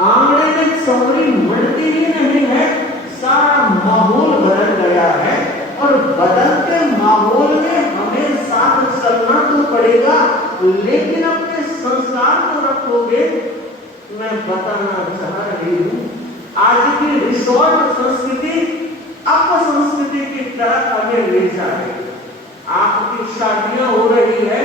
आंगने में चौरी मरती ही नहीं है, सारा माहौल बदल गया है और बदलते माहौल में हमें साथ चलना तो पड़ेगा, लेकिन अपने संस्कार को रखोगे। मैं बताना चाह रही हूँ, आज की रिसोर्ट संस्कृति अपसंस्कृति की तरफ हमें ले जा रही है। आपकी शादियां हो रही है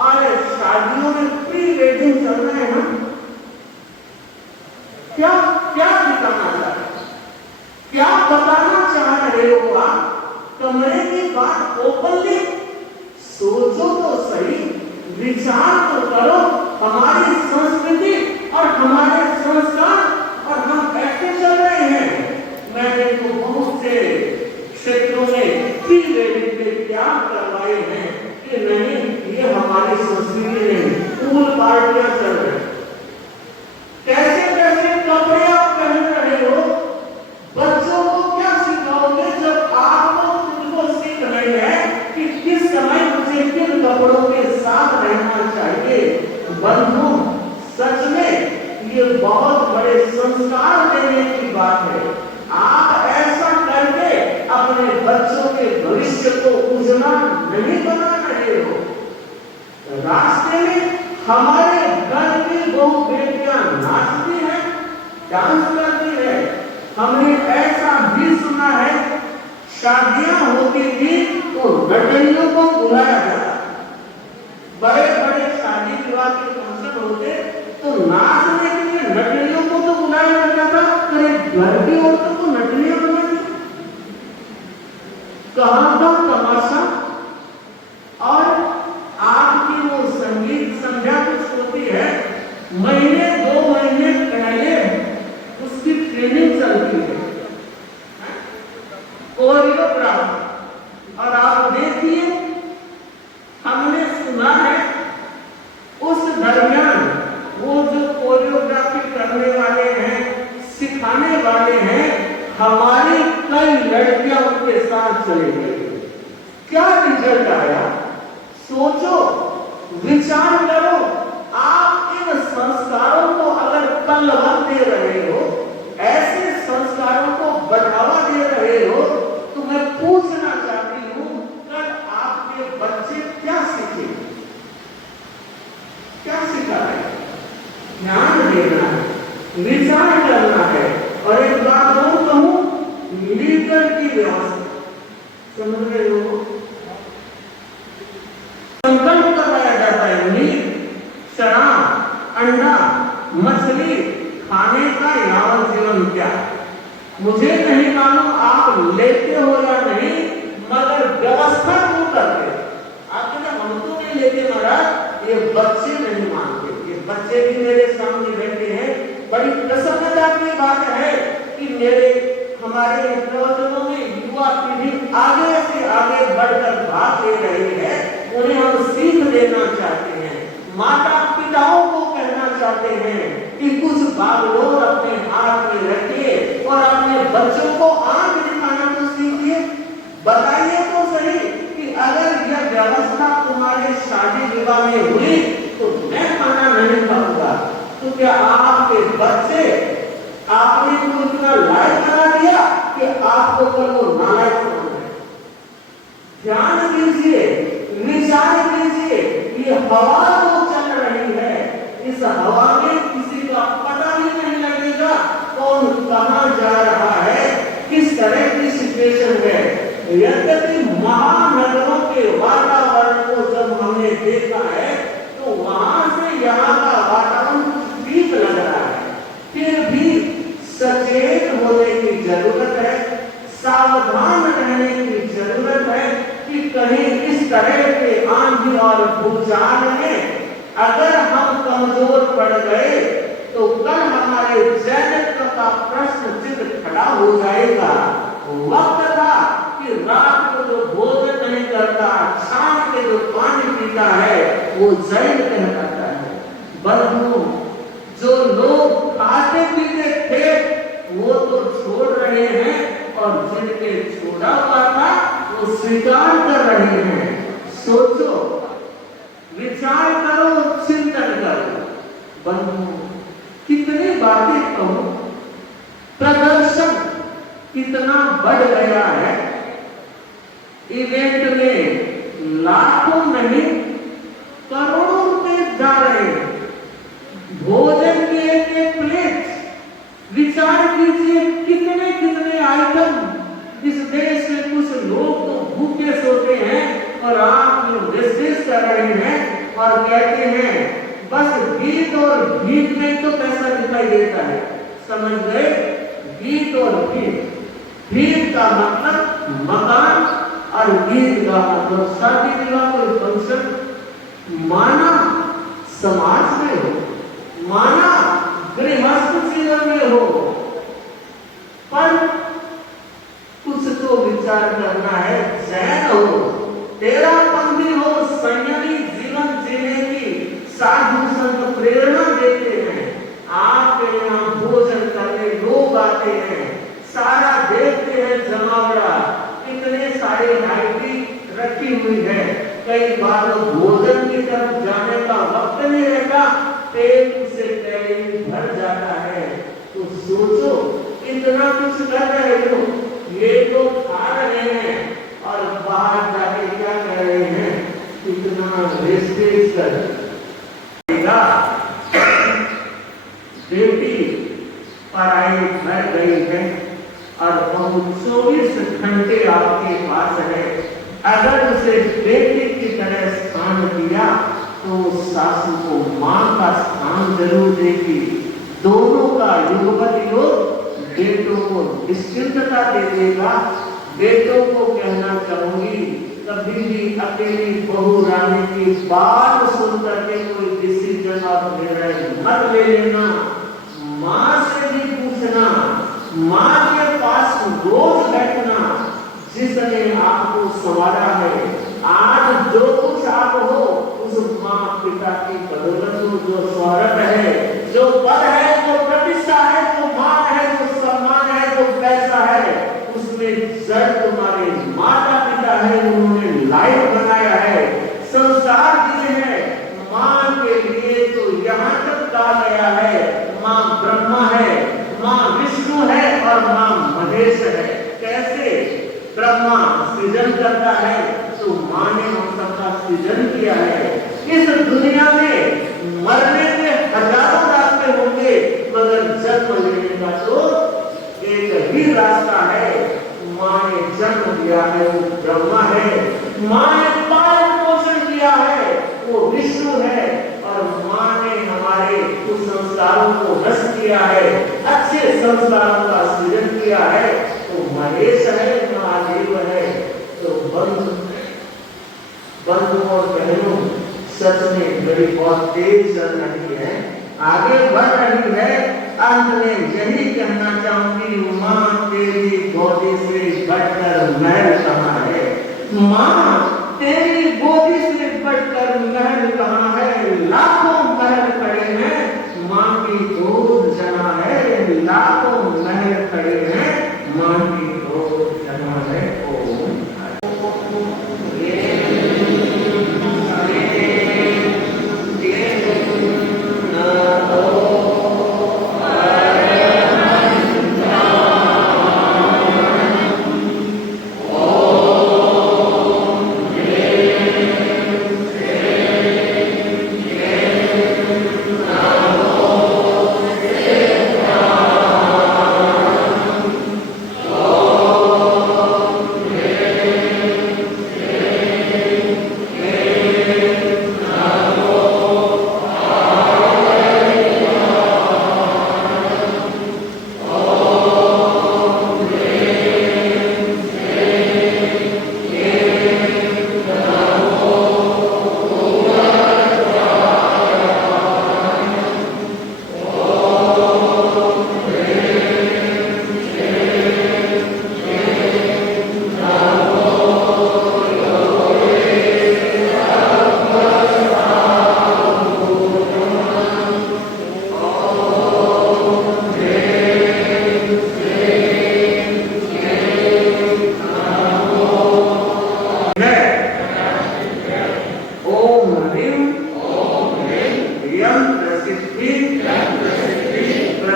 और शादियों में प्री वेडिंग चल रहे हैं ना, क्या क्या दिखाना चाह रहे, क्या बताना चाह रहे हो आप? कमरे की बात ओपनली सोचो तो सही, विचार तो करो। हमारी संस्कृति और हमारे संस्कार और हम कैसे चल रहे हैं। मैंने तो बहुत से क्षेत्रों में प्री वेडिंग पे क्या करवाए हैं कि नहीं, ये हमारी संस्कृति नहीं, पूल पार्टियां चल रही। कैसे कैसे कपड़े आप पहन रहे हो, बच्चों को क्या सिखाओगे जब आपको खुद को सीख नहीं है कि किस समय मुझे किन कपड़ों के साथ रहना चाहिए। बंधु, सच में ये बहुत बड़े संस्कार देने की बात है। आप ऐसा करके अपने बच्चों के भविष्य को उज्जवल नहीं बना रहे हो। रास्ते में हमारे घर की बहु बेटियां नाचती हैं, डांस करती है। हमने ऐसा भी सुना है, शादियां होती थी तो नटनियों को बुलाया जाता, बड़े बड़े शादी विवाह के फंक्शन होते तो नाचने के लिए नटनियों को तो बुलाया जाता था, करीब घर की औरतों को नटनियां बनाती। कहां था तमाशा? और आपकी वो संगीत संध्या कुछ होती है, महीने 2 महीने पहले उसकी ट्रेनिंग चलती है, कोरियोग्राफी। और आप देखिए, हमने सुना है उस दरमियान वो जो कोरियोग्राफी करने वाले हैं, सिखाने वाले हैं, हमारी कई लड़कियां उनके साथ चली गई। क्या रिजल्ट आया? सोचो, विचार करो। आप इन संस्कारों को अगर पल्लवन दे रहे हो, ऐसे संस्कारों को बढ़ावा दे रहे हो, तो मैं पूछना चाहती हूं, कल आपके बच्चे क्या सीखे, क्या सिखा रहे? ध्यान देना है, विचार करना है। और एक बात और कहूं, लीडर की व्यवस्था, समझ रहे हो, संकल्प करवाया जाता है, मीट, शराब, अंडा, मछली खाने का यावत जीवन क्या। मुझे नहीं मालूम आप लेते हो या नहीं, मगर व्यवस्था क्यों करते? आपके हम तो नहीं लेते महाराज, ये बच्चे नहीं मानते। ये बच्चे भी मेरे सामने बैठे हैं। बड़ी प्रसन्नता की बात है कि मेरे हमारे प्रवचनों में युवा पीढ़ी आगे से आगे बढ़कर भाग ले रही है। उन्हें हम सीख देना चाहते हैं, माता पिताओं को कहना चाहते हैं कि कुछ बागडोर अपने हाथ में रखिए और अपने बच्चों को आंख दिखाना तो सीखिए। बताइए तो सही कि अगर यह व्यवस्था तुम्हारे शादी विवाह में हुई तो मैं खाना नहीं खाऊंगा, तो क्या आपके बच्चे आपने को इतना लायक बना दिया कि आपको कल वो नालायक समझ रहे? ध्यान दीजिए, विचार कीजिए। ये हवा जो चल रही है, इस हवा में किसी का पता ही नहीं लगेगा कौन कहां जा रहा है, किस तरह की सिचुएशन है। यद्यपि महानगरों के वातावरण को जब हमने देखा है तो वहां से यहाँ का वातावरण कुछ ठीक लग रहा है, फिर भी सचेत होने की जरूरत है, सावधान रहने की जरूरत है कि कहीं इस तरह के आंधी और भूचाल में अगर हम कमजोर पड़ गए तो कल हमारे जैनत्व का प्रश्न चिन्ह खड़ा हो जाएगा। वक्त था कि रात को जो भोजन नहीं करता, शाम के जो पानी पीता है, वो जैन कहलाता है। बंधु, जो लोग खाते पीते थे वो तो छोड़ रहे हैं और जिनके छोड़ा हुआ था वो स्वीकार कर रहे हैं। सोचो, विचार करो, चिंतन करो। बंधु, कितनी बातें कहूं, प्रदर्शन कितना बढ़ गया है। इवेंट में लाखों नहीं करोड़ों रुपए जा रहे हैं। भोजन की एक प्लेट, विचार कीजिए कितने कितने आइटम। इस देश में कुछ लोग तो भूखे सोते हैं और आप लोग डिस्कस कर रहे हैं और कहते हैं बस गीत और भीख में तो पैसा दिखाई देता है। समझ गए? गीत और भीख, भीख का मतलब मकान और गीत का मतलब शादी विवाह कोई फंक्शन। माना समाज में हो, माना गृहस्थ जीवन में हो, पर कुछ तो विचार करना है। जैन हो, तेरापंथी हो, संयमी जीवन जीने की साधु संत प्रेरणा देते हैं। आपके यहाँ भोजन करने लोग आते हैं, सारा देखते हैं जमावड़ा, कितने सारे आईटी रखी हुई है। कई बार भोजन की तरफ जाने का वक्त नहीं रहता, पेट से पहले ही भर जाता है। तो सोचो इतना कुछ कर रहे हो, ये तो खा रहे हैं और बाहर जाके क्या कर रहे हैं, इतना वेस्टेज कर। बेटी पढ़ाई कर गई है और बहुत 24 घंटे आपके पास है। अगर उसे बेटी की तरह स्थान दिया तो सासू को मां का स्थान जरूर देगी। दोनों का युगपत योग बेटों को निश्चिंतता दे देगा। बेटों को कहना चाहूंगी, कभी भी अकेली बहू रानी की बात सुन करके कोई डिसीजन और निर्णय मत ले लेना। माँ से भी पूछना, माँ के पास रोज बैठना, जिसने आपको संवारा है। आज जो कुछ आप हो उस माँ पिता की बदौलत जो शोहरत है, जो पद है, जो प्रतिष्ठा है, जो मान है, जो सम्मान है, जो पैसा है, उसमें जड़ तुम्हारे माता पिता है। उन्होंने लाइफ बनाया है, संसार दिए हैं। माँ के लिए तो यहाँ तक कहा गया है, माँ ब्रह्मा है, माँ विष्णु है और माँ महेश है। कैसे? ब्रह्मा सृजन करता है तो माँ ने हम सबका सृजन किया है। इस दुनिया में मरने के हजारों रास्ते होंगे, मगर जन्म लेने का तो एक ही रास्ता है। माँ ने जन्म दिया है, वो ब्रह्मा है। माँ ने पालन पोषण किया है, वो विष्णु है। और माँ ने हमारे कुसंस्कारों को नष्ट किया है, अच्छे संस्कारों का सृजन किया है, तो महेश है, महादेव है। तो बंधु और बहनों, सच में घड़ी बहुत तेज चल रही है, आगे बढ़ रही है। अंत में यही कहना चाहूंगी, माँ तेरी गोदी से बढ़कर महल कहाँ है। माँ तेरी गोदी से बढ़कर महल कहाँ है। लाखों महल खड़े हैं, माँ की गोद जहाँ है। लाखों महल खड़े हैं, माँ की गोद जहाँ है।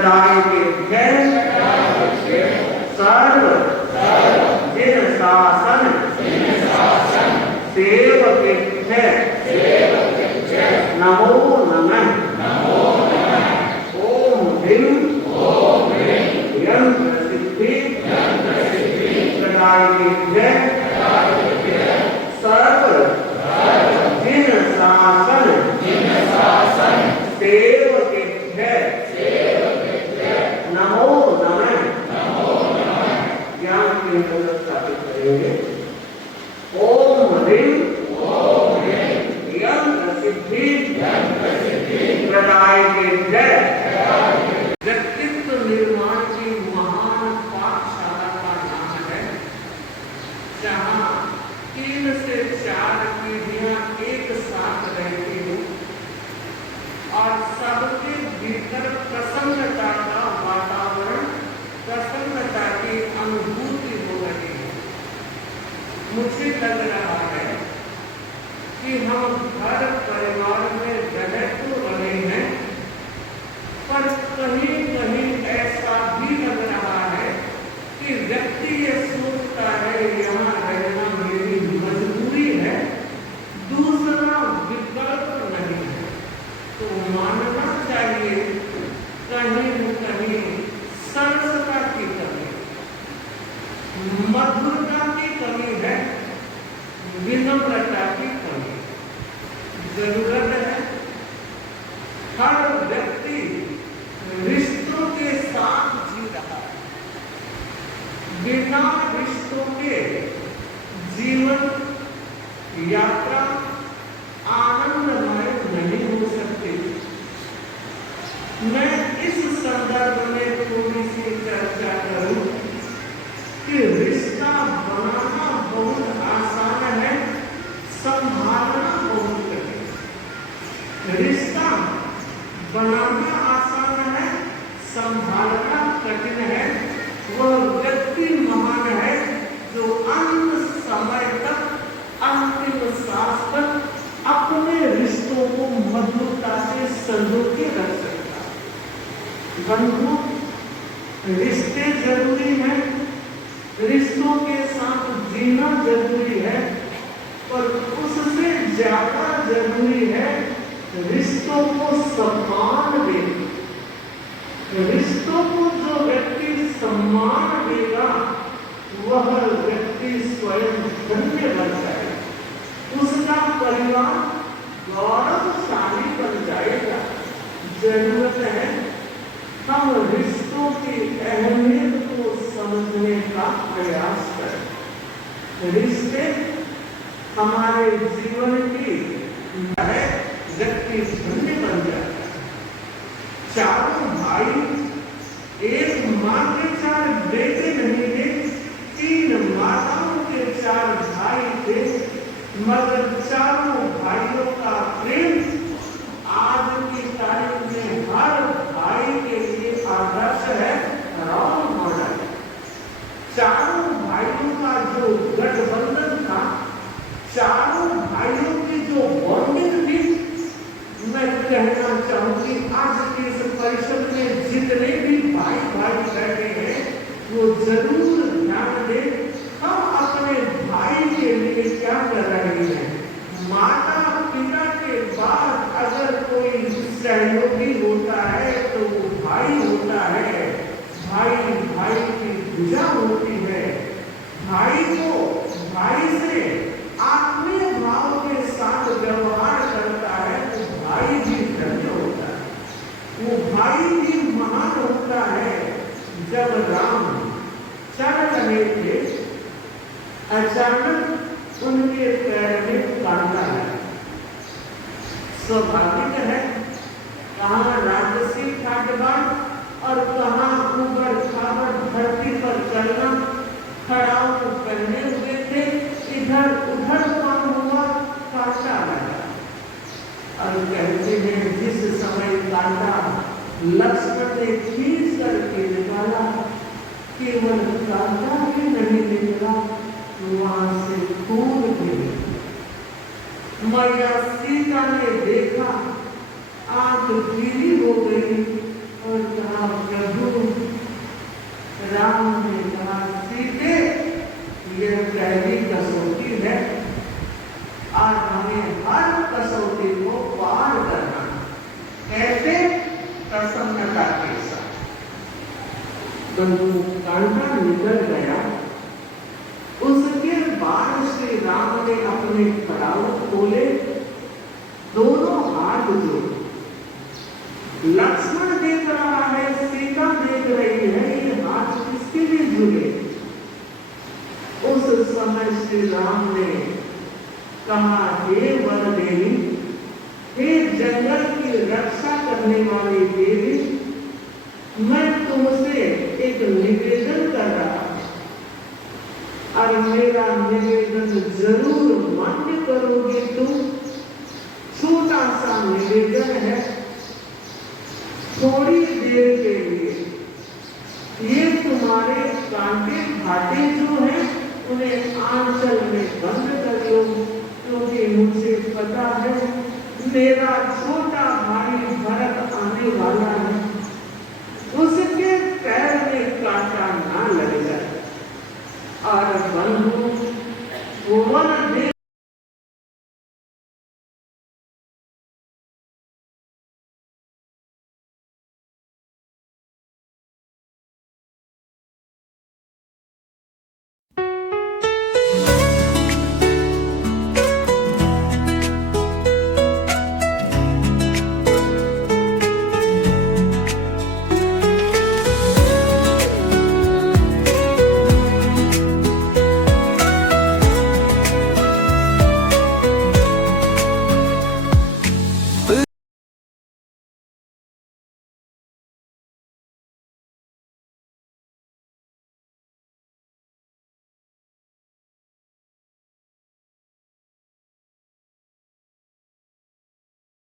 प्रदायकेभ्यः सर्व जिन शासन सेवकेभ्यः नमो नमः। ओम ह्रीं यंत्र सिद्धि प्रदायकेभ्यः सर्व जिन शासन सेवकेभ्यः नमो नमः। ज्ञान की स्थापित करेंगे। ओम ह्रीं यंत्र सिद्धि प्रदायकेभ्यः व्यक्तित्व निर्माण की महान पाठशाला का नाम है, जहाँ 3 से 4 पीढ़ियां एक साथ रहती हो और सबके भीतर प्रसन्नता का वातावरण, प्रसन्नता की अनुभूति हो रही है। मुझे लग रहा है कि हम घर परिवार में रह तो रहे हैं, पर कहीं कहीं ऐसा भी लग रहा है कि व्यक्ति ये सोचता है यहाँ रहना मेरी मजबूरी है, दूसरा विकल्प नहीं है। तो मानना चाहिए कहीं न कहीं सरसता की कमी, मधुरता की कमी है, विनम्रता की कमी। जरूरत है हर व्यक्ति रिश्तों के साथ जी रहा है। बिना रिश्तों के जीवन यात्रा आनंदमय नहीं हो सकती। मैं इस संदर्भ में थोड़ी सी चर्चा करूं कि रिश्ता बनाना बहुत आसान है, संभालना बहुत कठिन। रिश्ता बनाना आसान है, संभालना कठिन है। वह व्यक्ति महान है जो अंत समय तक, अंतिम सांस तक अपने रिश्तों को मधुरता से संजो के रख सकता है। बंधुओं, रिश्ते जरूरी हैं, रिश्तों के साथ जीना जरूरी है, पर उससे ज्यादा जरूरी है रिश्तों को सम्मान देना। रिश्तों को जो व्यक्ति सम्मान देगा वह व्यक्ति स्वयं धन्य बन जाएगा, उसका परिवार गौरवशाली बन जाएगा। जरूरत है हम रिश्तों की अहमियत को समझने का प्रयास करें। रिश्ते हमारे जीवन की है, व्यक्ति धन्य बन जाता है। चारों भाई एक मां के 4 बेटे नहीं थे, 3 माताओं के 4 भाई थे, मगर चारों भाइयों का प्रेम आज की तारीख में हर भाई के लिए आदर्श है, रोल मॉडल। चारों भाइयों का जो गठबंधन था, चारों भाइयों की जो बॉन्डिंग थी, मैं कहना चाहूंगी आज के इस परिषद में जितने भी भाई बैठे हैं वो जरूर ध्यान दें हम अपने भाई के लिए क्या कर रहे हैं। माता पिता के बाद अगर कोई सहयोगी होता है तो वो भाई होता है। भाई भाई की पूजा होती है। भाई को भाई से आत्मीय भाव के साथ व्यवहार करता है तो भाई भी धन्य होता है, वो भाई भी महान होता है। जब राम चल रहे थे, अचानक उनके पैर में कांटा है। स्वाभाविक है, कहाँ राजसी ठाटबाट और कहाँ ऊपर खाबर धरती पर चलना। खड़ाऊ पहने हुए थे, इधर उधर काम हुआ, कांटा लगा। और कहते हैं जिस समय कांटा लक्ष्मण ने खींच करके निकाला, केवल कांटा भी नहीं निकला, वहां से खून भी निकला। मैया सीता ने देखा, आंख गीली हो गई और कहा प्रभु, राम ने कहा सीते, यह पहली कसौटी है, आज हमें हर कसौटी को पार करना। कैसे? प्रसन्नता के साथ। कांटा निकल गया। उसके बाद श्री राम ने अपने खड़ाऊ खोले, दोनों हाथ जोड़े। लक्ष्मण देख रहा है, सीता देख रही है, ये हाथ किसके लिए जुड़े? उस समय श्री राम ने कहा, हे वर देवी, हे जंगल की रक्षा करने वाली देवी, मैं तुमसे एक निवेदन कर रहा हूं और मेरा निवेदन जरूर मान्य करोगे तुम। छोटा सा निवेदन है, थोड़ी देर के लिए ये तुम्हारे कांटे घाटे जो हैं उन्हें आंचल में बंद कर लो, क्योंकि मुझे पता है मेरा छोटा भाई भरत आने वाला है, उसके पैर में कांटा ना लग जाए। और बंधु